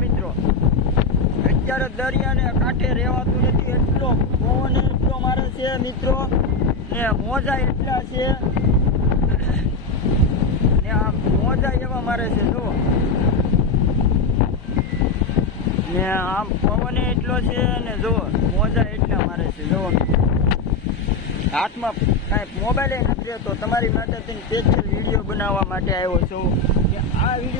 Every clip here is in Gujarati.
મિત્રો. અત્યારે દરિયાને કાંઠે રહેવાતું નથી. એટલો પવન એટલો મારે છે મિત્રો. ને મોજા એટલા છે. ને આ મોજા એવા મારે છે, જુઓ. ને આમ પવન એટલો છે ને જુઓ, મોજા એટલા મારે છે, જુઓ. હાથમાં કાંઈ મોબાઈલ નથી રહેતો. તમારી માટે વીડિયો બનાવવા માટે આવ્યો છું. કે આ વીડિયો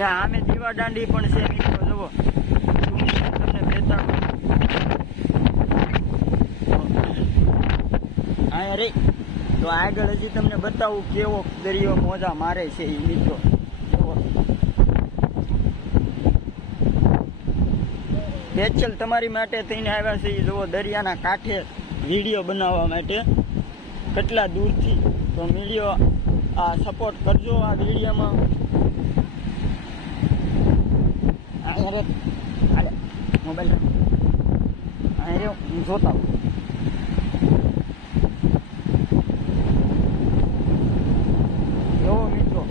ને આમે દીવા દાંડી પણ છે, મિત્રો, જુઓ. તમને બતાવું હા રે, તો આગળ હજી તમને બતાવું કેવો દરિયો મોજા મારે છે એ મિત્રો. બેચલ તમારી માટે થઈને આવ્યા છે એ જુઓ, દરિયાના કાંઠે વીડિયો બનાવવા માટે. કેટલા દૂરથી? તો વીડિયો આ સપોર્ટ કરજો આ વિડીયોમાં અહીંયા રે હાલે મોબાઈલ અહીં રે હું જોતા હું મિત્રો.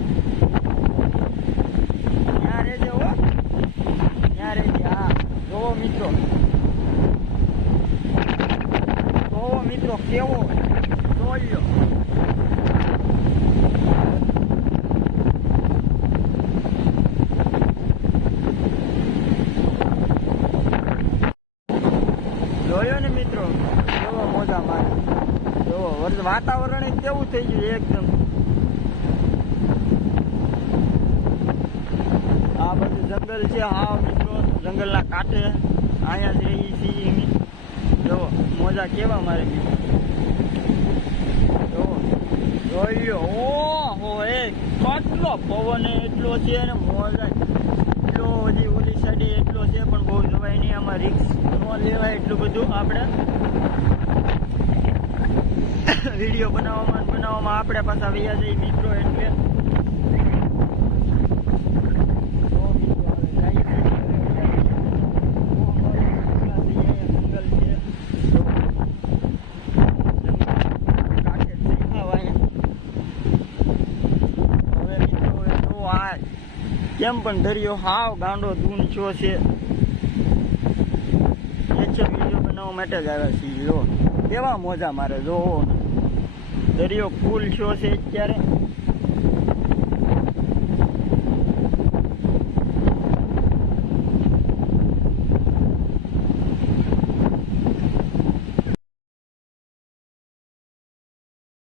ત્યાં રહેજો હો. ત્યાં રહેજે, હા. જોવો મિત્રો. જોવો મિત્રો, કેવો જોઈ જોયો ને મિત્રો કેવો મોજા મારે જોવો વર- વાતાવરણ કેવું થઈ ગયું એકદમ. આ બધું જંગલ છે, હા, મિત્રો, જંગલના કાંઠે અહીંયા રહી છીએ અમે. જો, મોજા કેવા મારે જો લો ઓહો, એ કેટલો પવન એટલો છે ને મોજા. એટલો હજી ઓલી સાઈડે એટલો છે, પણ બહુ જોવાય નહીં, આમાં રિક્સ ન લેવાય એટલું બધું આપણે. વીડિયો બનાવવામાં બનાવવામાં આપણે પાછા વૈયા જઈએ મિત્રો, એટલે. કેમ પણ દરિયો હાવ ગાંડો દૂન છો છે. વીડિયો બનાવવા માટે જ આવ્યા છીએ કેવા મોજા મારે જોવો. દરિયો ફૂલ છો છે અત્યારે.